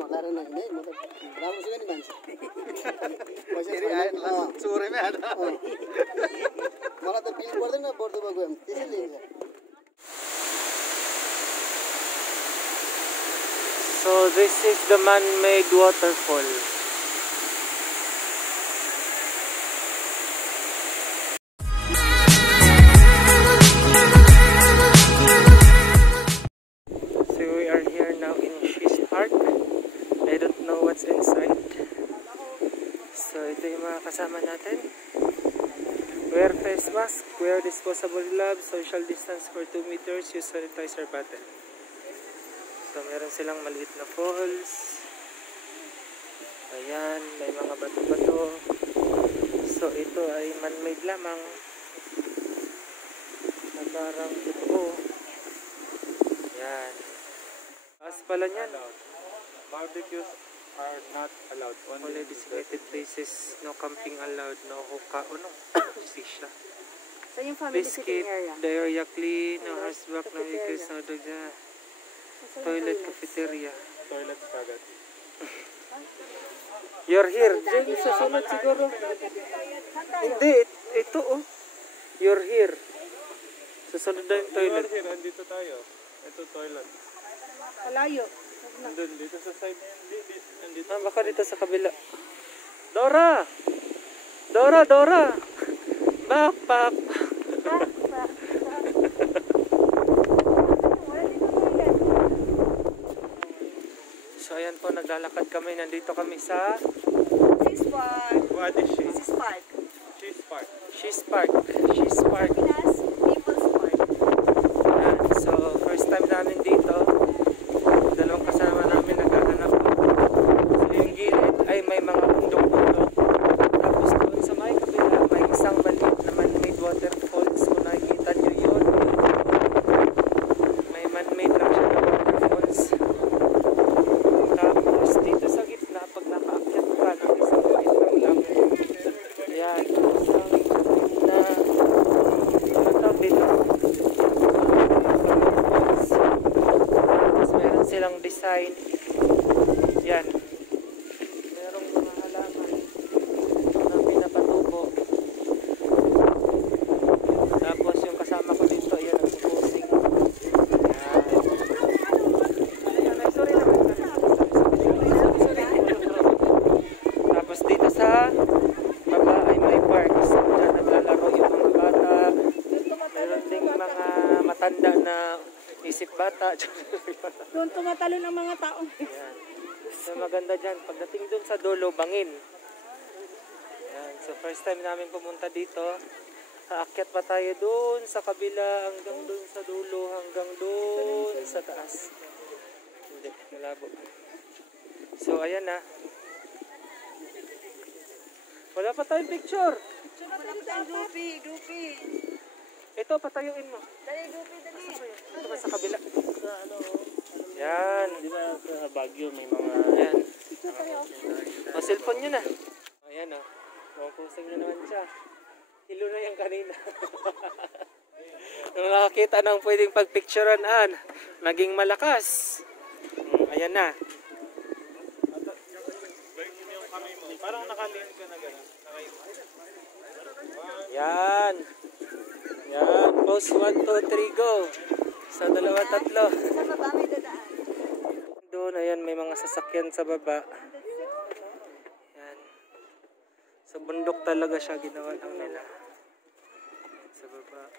हलाएर नहिँड्ने म त राम्रोसँग नि मान्छे मलाई त बिल पर्दैन बढ्दोमा गयो भने त्यसै लिन्छ So this is the man-made waterfall. So we are here now in She's Park. I don't know what's inside. So ito yung mga kasama natin. Wear face mask, wear disposable gloves, social distance for 2 meters, use sanitizer bottle. So meron silang maliit na falls. Ayan, may mga bato-bato. So ito ay man-made lamang na parang totoo. Ayan. As pala niyan. Barbecues are not allowed. Only designated places, no camping allowed, no hookah, no shisha. So yung family sitting Biscuit, area. the area clean, no horseback, no vehicles, no dogs. Toilet, cafeteria. Toilet kagad. You're here. Diyan sa sunod siguro. Hindi, ito oh. You're here. Sa sunod na yung toilet. Here, andito tayo. Ito toilet. Malayo. Andun, dito sa side. Andito. Ah, baka dito sa kabila. Dora! Dora, Dora! Backpack! So ayan po, naglalakad kami. Nandito kami sa She's Park. What is she? She's Park. She's Park. She's Park. She's Park. Pinas People's Park. Ayan. So first time namin dito. Dalawang kasama namin naghahanap. So yung gilid ay may mga bundok-bundok. Tapos doon sa may kabila may isang maliit na man-made waterfalls. Kung nakikita nyo yun, may man-made lang siya na waterfalls. Tapos dito sa gitna, pag nakaakyat ka ng isang maliit na ulam, yan, isang na matabi na waterfalls. Tapos meron silang design. Yan. Merong mga halaman na pinapatubo. Tapos yung kasama ko dito, yan ang supposing. Yan. Sorry naman. Tapos dito sa baba ay may park. So, dyan naglalaro yung mga bata. Meron ding mga matanda na isip bata. Doon tumatalo ng mga tao. Yan. So maganda dyan. Pagdating dun sa dulo, bangin. Yan. So first time namin pumunta dito. Aakyat pa tayo dun sa kabila hanggang dun sa dulo hanggang dun sa taas. Hindi, malabo. So ayan na. Wala pa tayong picture. Dupi. Ito, patayuin mo. Dali, Dupi, dali. Ito ba sa kabila? Yan. Di ba sa Baguio may mga... Ayan. O, cellphone nyo na. Ayan o. Kukusing nyo naman siya. Hilo na yan kanina. Nung nakakita ng pwedeng pagpicturean, naging malakas. Ayan na. Parang nakalin ka na gano'n. Yan. Yan. Pose 1, 2, 3, go. Sa 2, 3. Sa baba may dadaan. Doon, ayan, may mga sasakyan sa baba. Yan. Sa bundok talaga siya, ginawa lang nila. Sa baba.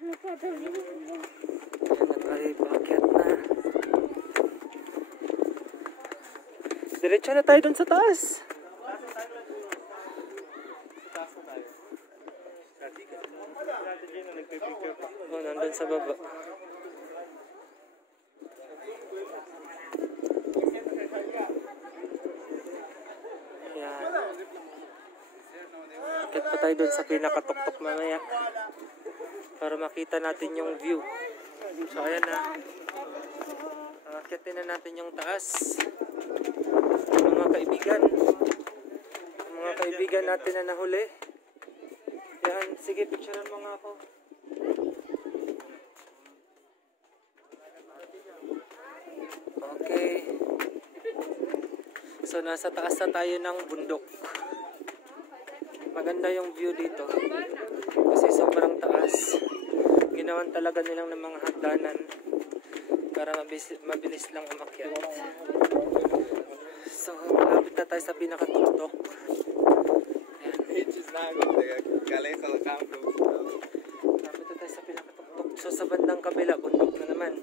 Ayan na tayo, paakyat na. Diretso na tayo dun sa taas. Oh, nandun sa baba. Ayan. Akit pa tayo dun sa pinakatuktok mamaya para makita natin yung view. So ayan na. Akitin na natin yung taas. Mga kaibigan natin na nahuli. Yan, sige, picturean mo nga ako. So nasa taas na tayo ng bundok. Maganda yung view dito. Kasi sobrang taas. Ginawan talaga nilang ng mga hagdanan para mabilis lang umakyat. So malapit na tayo sa pinakatuktok. Malapit na tayo sa pinakatuktok. So sa bandang kabila, bundok na naman.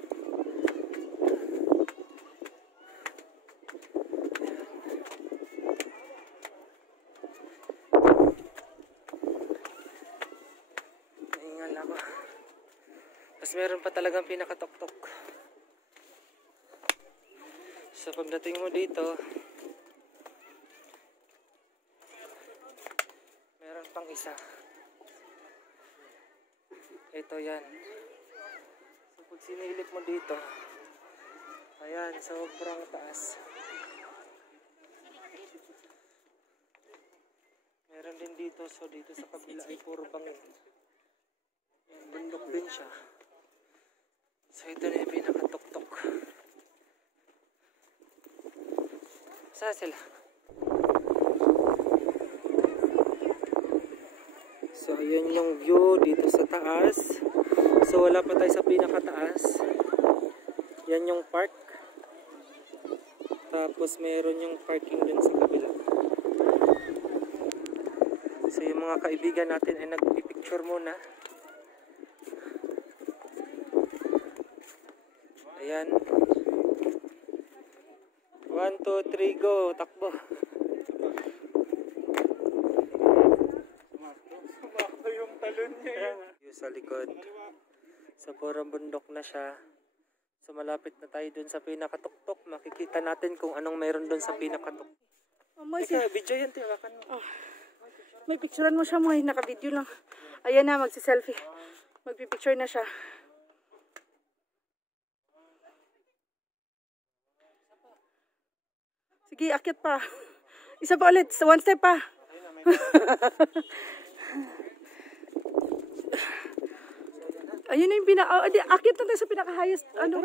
Tapos meron pa talagang pinakatuktok. So pagdating mo dito, meron pang isa. Ito yan. So pag sinilip mo dito, ayan, sobrang taas. Meron din dito, so dito sa kabila ay puro bangin. Bundok din siya. So ito na yung pinakatuktok. Saan sila? So ayan yung view dito sa taas. So wala pa tayo sa pinakataas. Yan yung park. Tapos meron yung parking dun sa kabila. So yung mga kaibigan natin ay nagpipicture muna. Ayan. 1, 2, 3, go. Takbo. Sumakto yung talon niya. View sa likod. So puro bundok na siya. So malapit na tayo dun sa pinakatuktok. Makikita natin kung anong meron dun sa pinakatuktok. Ika, video yan, tiwakan mo. May picturean mo siya mo, naka-video lang. Ayan na, magsi-selfie. Magpipicture na siya. Sige, akyat pa. Isa pa ulit, one step pa. Ayun na yung akyat na tayo sa pinaka-highest. Ano?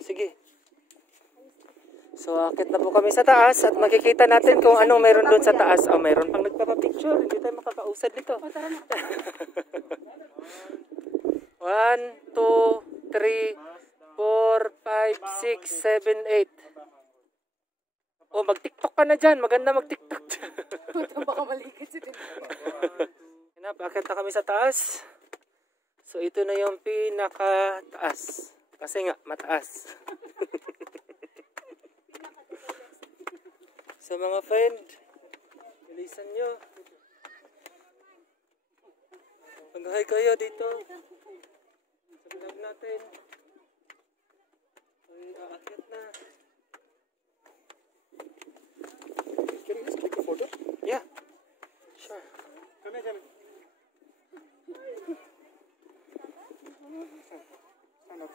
Sige. So akyat na po kami sa taas at makikita natin kung anong meron doon sa taas. Oh, meron pang nagpapapicture. Hindi tayo makakausad dito. 1, 2, 3, 4, 5, 6, 7, 8. Oh, mag-tiktok ka na dyan. Maganda mag-tiktok dyan. Baka malikit si Tito. Akyat na kami sa taas. So ito na yung pinaka-taas. Kasi nga, mataas. So mga friend, bilisan nyo. Mag-hi kayo dito. Sa vlog natin. Ay, aakyat na. Can you just click a photo? Yeah. Sure. Come here. Stand up.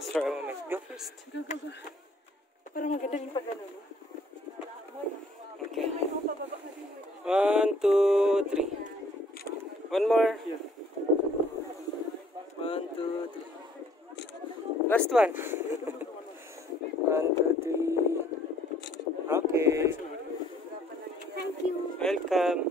Start a moment. Go first. Go. Para maganda yung pag-ano. Okay. 1, 2, 3. One more. 1, 2, 3. Last one. 1, 2, 3. Okay. Thank you. Welcome.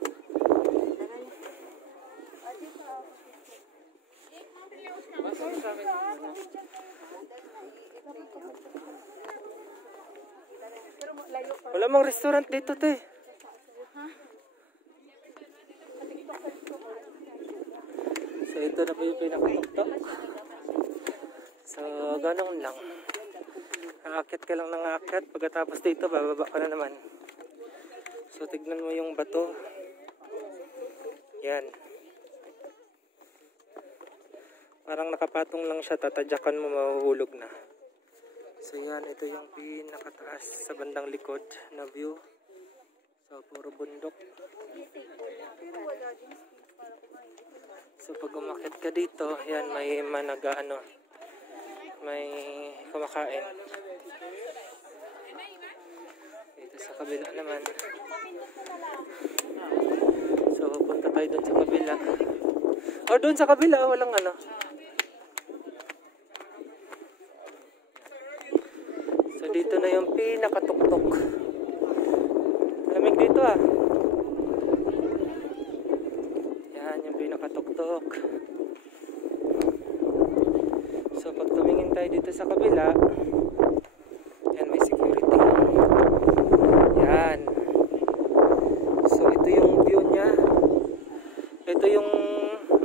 Wala mong restaurant dito, te. So ito na po yung pinakatuktok. So ganun lang. Aakyat ka lang ng aakyat. Pagkatapos dito, bababa ka na naman. So tignan mo yung bato. Yan. Parang nakapatong lang siya. Tatadyakan mo, mahuhulog na. So yan, ito yung pinakataas sa bandang likod na view. So puro bundok. So pag umakyat ka dito, yan may managa-ano, may kumakain. Dito sa kabila naman. So punta tayo dun sa kabila. O dun sa kabila, walang ano. pinakatuktok. Lamig dito ah. Yan yung pinakatuktok. So pag tumingin tayo dito sa kabila, yan may security. Yan. So ito yung view niya. Ito yung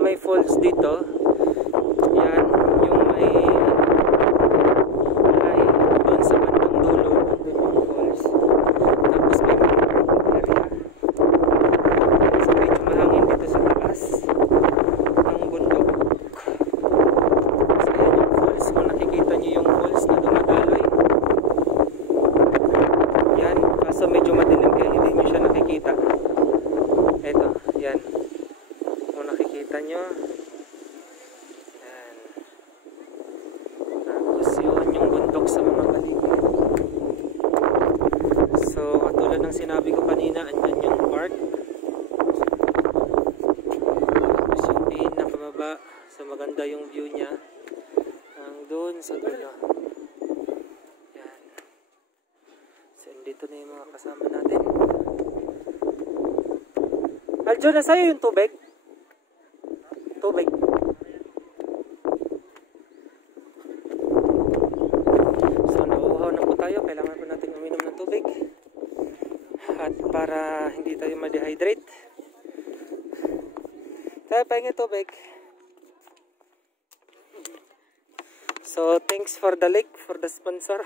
may falls dito. Yan yung may doon sa bandang dulo, doon yung falls. Tapos may area. So medyo mahangin dito sa taas ng bundok. So yan yung falls. Kung nakikita nyo yung falls na dumadaloy, yan. Kaso medyo madilim kaya hindi nyo siya nakikita. Eto, yan. Kung nakikita nyo, yan. Tapos yun yung bundok sa mga paligid. So katulad ng sinabi ko kanina, andyan yung park. Tapos yung pinakababa, so maganda yung view niya doon sa dulo. Yan. So dito na yung mga kasama natin. Aljo, nasa'yo yung tubig? Tubig. So nauuhaw na po tayo. Kailangan po natin uminom ng tubig. At para hindi tayo ma-dehydrate. Tayo pahinga tubig. So thanks for the lake, for the sponsor.